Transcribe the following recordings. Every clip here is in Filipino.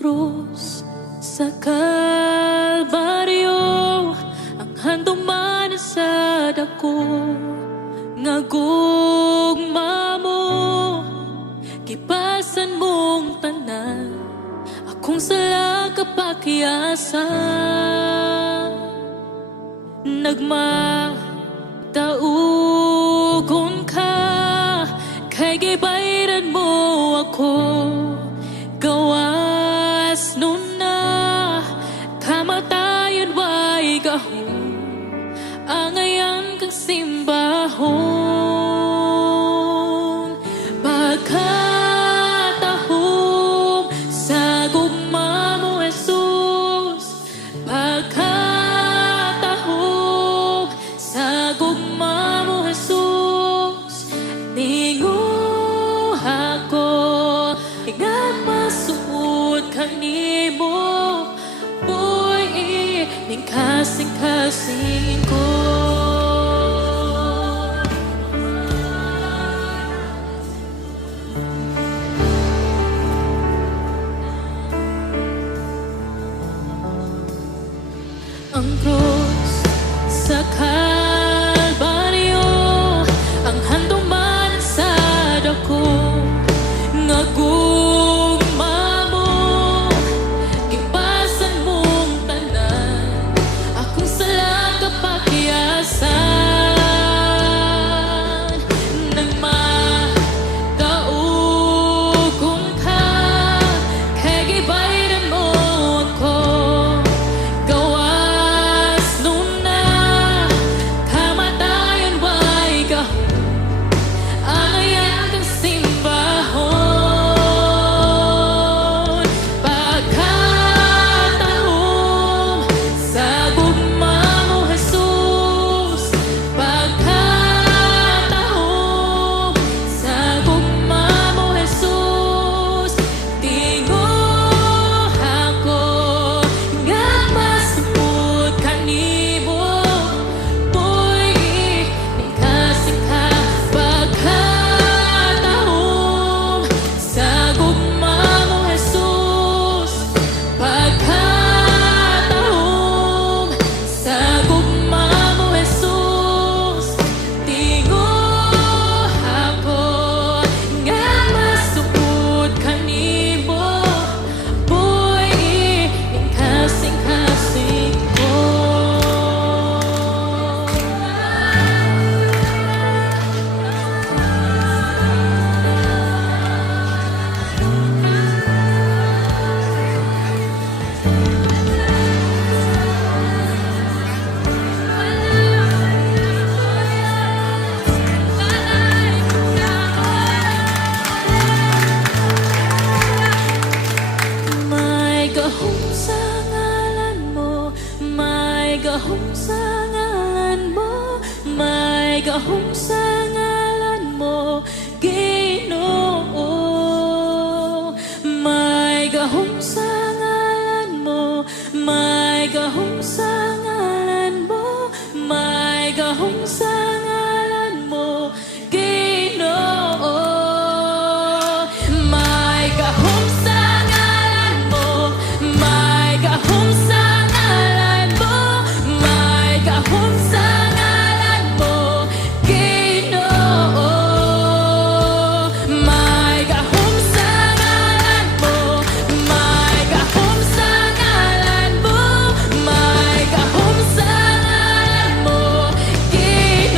krus sa Kalbaryo, ang handuman sa dako nga gugma mo, kipasan mong tanan, akong sala kapakiyasan. Nagmataugon ka, kay gibayran mo ako, gawas nun na, kamatayan way gahom, angayan kang simbahon. Pagkatahom sa gugma mo, Jesus, pagkatahom sa gugma mo, Jesus, ninguha ako, nga masuot kanimo, boy, ning kasing-kasing ko. Ang krus sa Kalbaryo, ang handuman sa dako nga gugma mo, kipasan mong tanan, akong sala kapakiyasan. Nagmataugon ka, kay gibayran mo ako, gawas nun na, kamatayan way gahom, angayan kang simbahon. Pagkatahom sa gugma mo, Jesus, pagkatahom sa gugma mo, Jesus, tinguha ako, nga masupot kanimo, boy, ning kasing-ka. Pagkatahom sa gugma mo, Jesus, pagkatahom sa gugma mo, Jesus, tinguha ako, nga masupot kanimo, boy, ning kasing-kasing ko. May gahom sa ngalan mo, may gahom sa ngalan mo, may gahom sa ngalan mo, Ginoo. May gahom sa ngalan mo, may gahom sa ngalan mo, may gahom sa ngalan mo, Ginoo. May gahom sa ngalan mo, may gahom sa ngalan mo, may gahom sa ngalan mo, Ginoo. May gahom sa ngalan mo, may gahom sa ngalan mo, may gahom sa ngalan mo, Ginoo.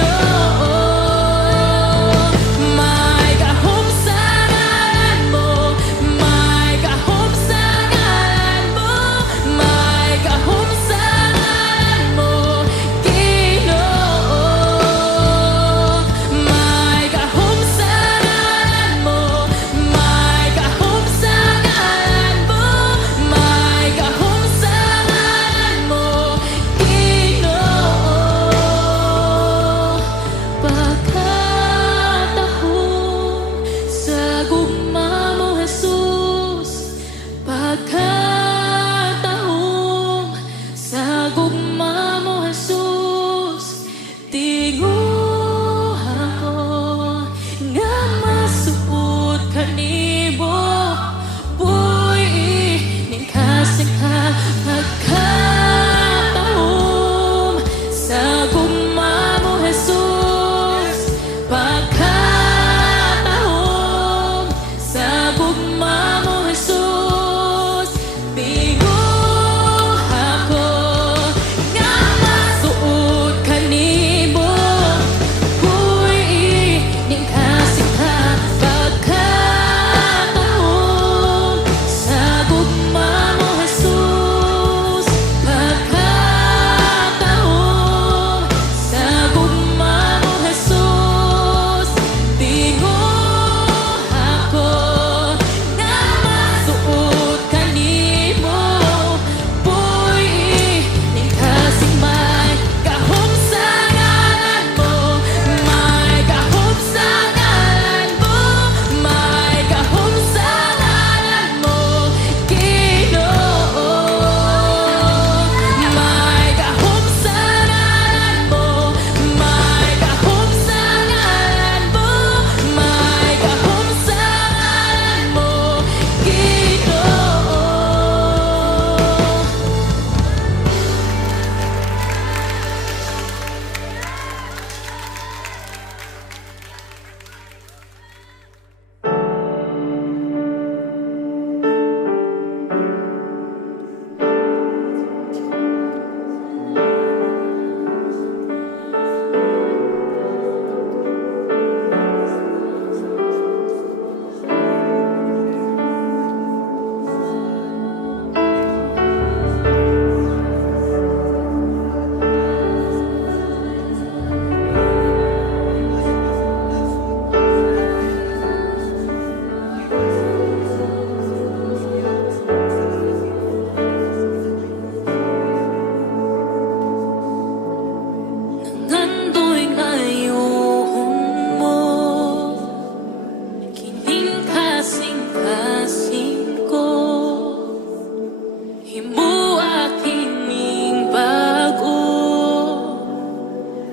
himuak kining bago.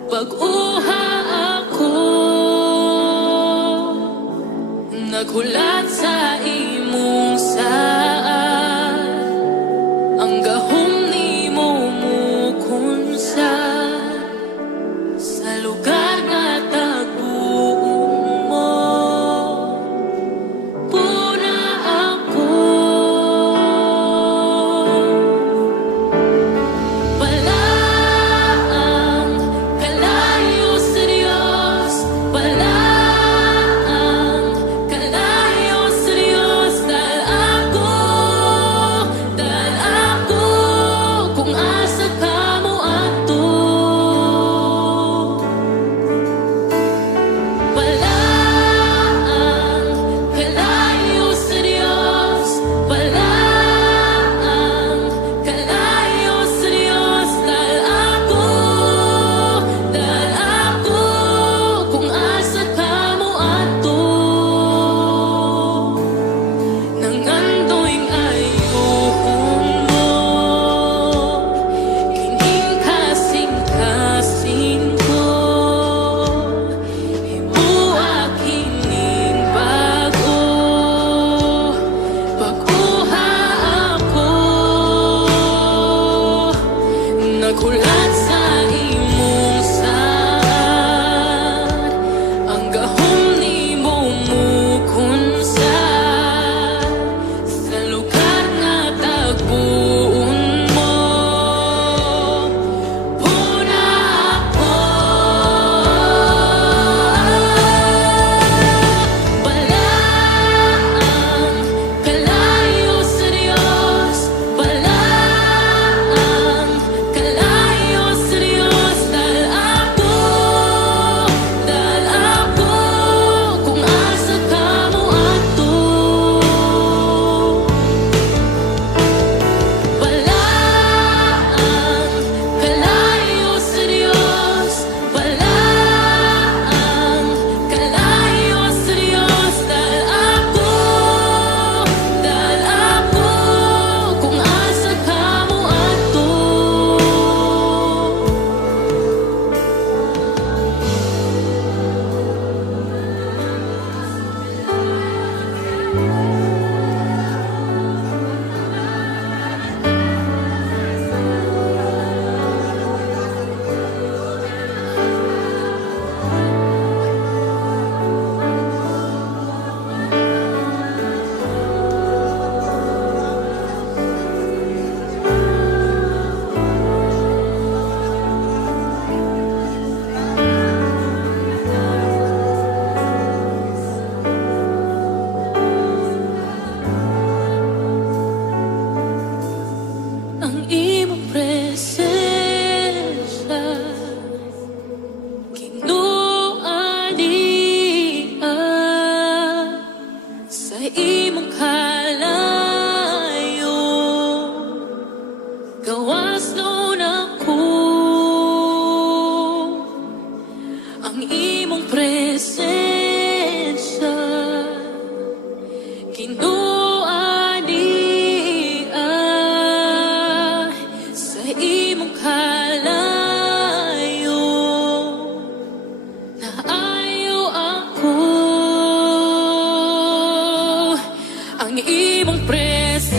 Pag-uha ako, naghulat sa imong saan, ang gahom ni mo mukunsa sa lugar nga tagbuon mo. Puna ako, palaang kalayo sa Diyos, palaang kalayo sa Diyos. Dahil ako kung asa ka mo ato. Palaang kalayo sa Diyos, palaang kalayo sa Diyos. Dahil ako kung asa ka mo ato. Nangandoing ayuhon mo, kining kasing-kasing ko. Himuak kining bago, pag-uha ako, naghulat sa imong saan, ang gahom ni mo mukunsa sa lugar nga tagbuon mo. Puna ako, palaang kalayo sa Diyos, palaang kalayo sa Diyos. Dahil ako kung asa ka mo ato. Palaang kalayo sa Diyos, palaang kalayo sa Diyos. Dahil ako kung asa ka mo ato. Ang imong presensya kinuanian sa imong kalayo. Gawas nun ako, ang imong presensya kinuanian sa imong kalayo. Naayo ako, ang imong presensya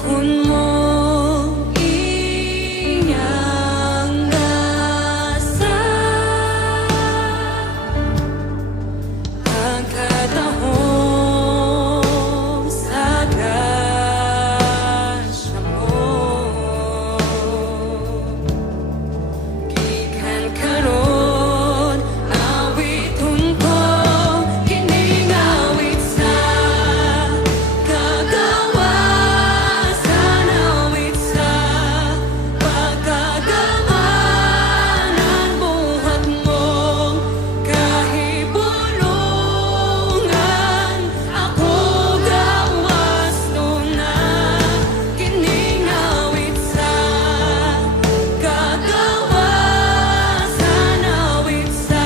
kun mo inyang asa pagkatahong sa grasya mo gikan karon awiton ko kining awit sa kagawasan awit sa pagkagamanan buhat mong kahibulungan ako gawas nun na kining awit sa kagawasan awit sa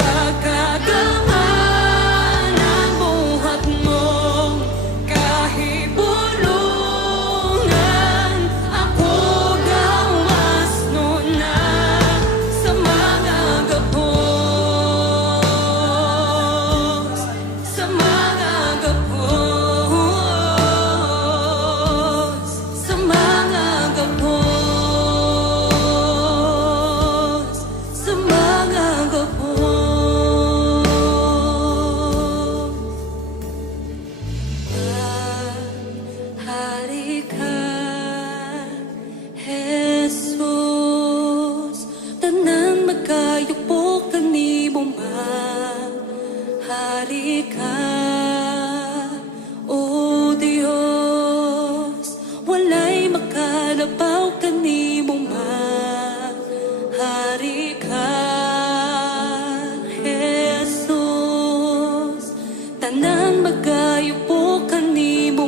pagkagamanan buhat mong kahibulungan ako gawas nun na sa mga gapos sa mga gapos sa mga gapos sa mga gapos hari ka Jesus tanan magkayupok kanimo hari ka o Dios walay makalabaw kanimo hari ka Jesus tanan magkayupok kanimo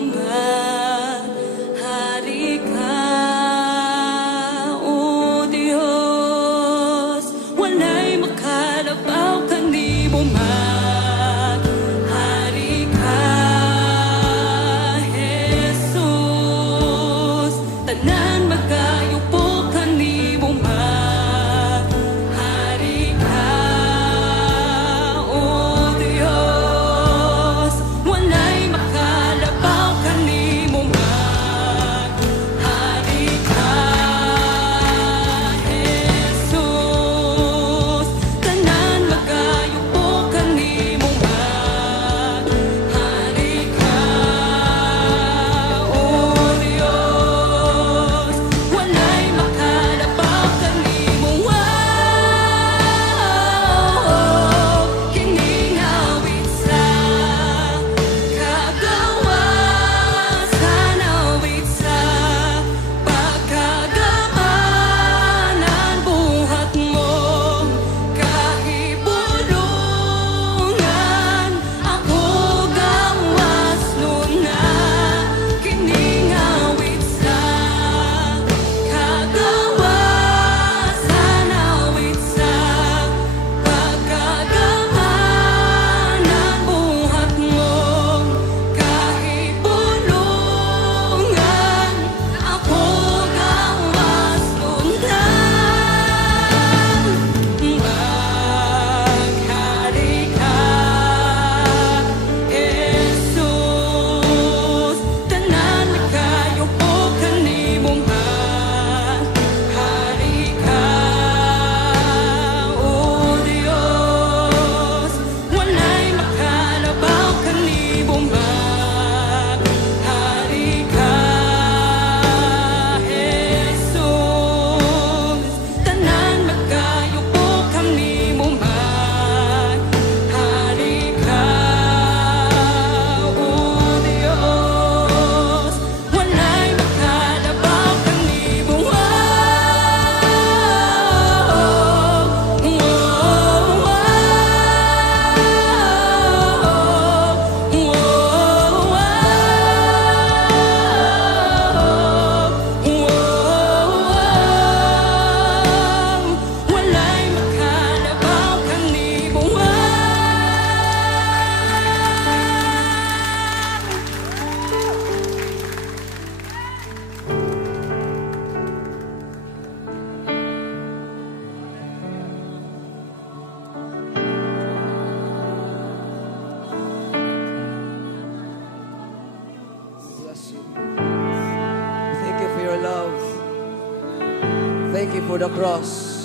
thank you for the cross.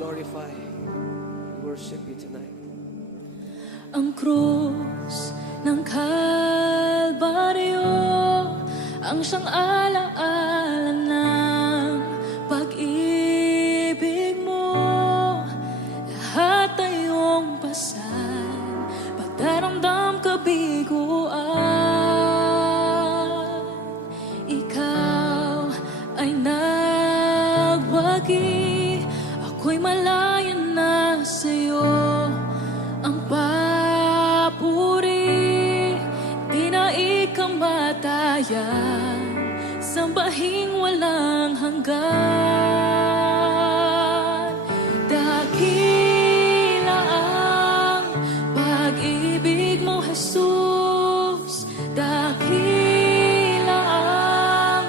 Glorify, worship you tonight. Ang krus ng Kalbaryo, ang siyang alaala ng pag-ibig mo. Lahat ay iyong pasan, pagdaramdam kabiguan. Ikaw ay nagwagi, ako'y malaya na sa'yo. Ang papuri, di na ikamatayan, sambahing walang hanggan. Dakila ang pag-ibig mo, Jesus. Dakila ang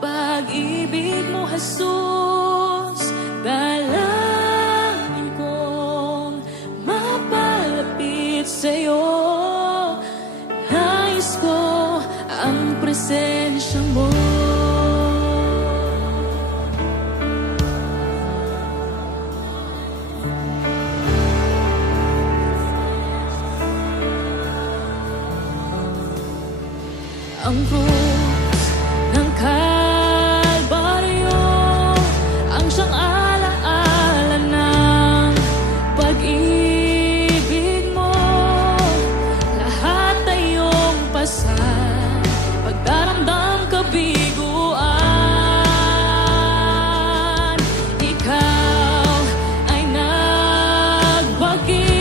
pag-ibig mo, Jesus. Dalangin kong mapalapit sa'yo. Nais ko ang presensya mo. Ang krus ng Kalbaryo, ang siyang alaala ng pag-ibig mo. Lahat ay iyong pasan, pagdaramdam kabiguan. Ikaw ay nagwagi,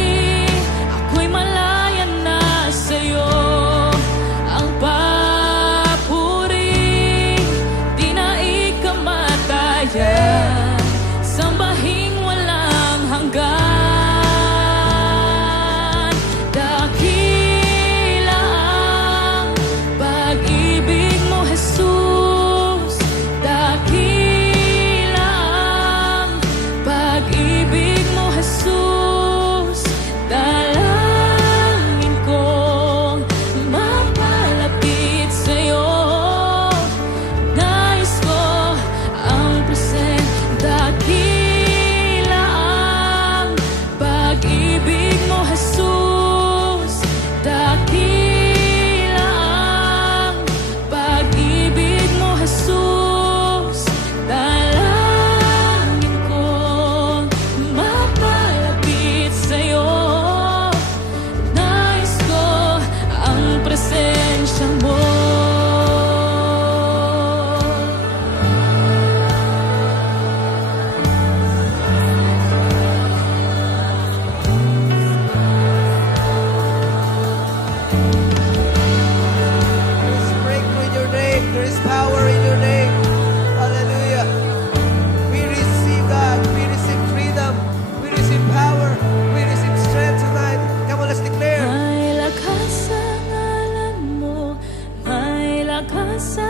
ako'y malaya na sa'yo. Ang papuri, di na ikamatayan, sambahing walang hanggan. Dakila ang pag-ibig mo, Jesus. Dakila ang pag-ibig mo, Jesus. Dalangin kong mapalapit sa'yo. Nais ko ang presensya. Dakila ang pag-ibig mo, Jesus. Dakila ang pag-ibig mo, Jesus. Dalangin kong mapalapit sa'yo. Nais ko ang presensya mo. There is breakthrough in your name. There is power in your name. Hallelujah. We receive God. We receive freedom. We receive power. We receive strength tonight. Come on, let's declare. May lakas sa ngalan mo, may lakas sa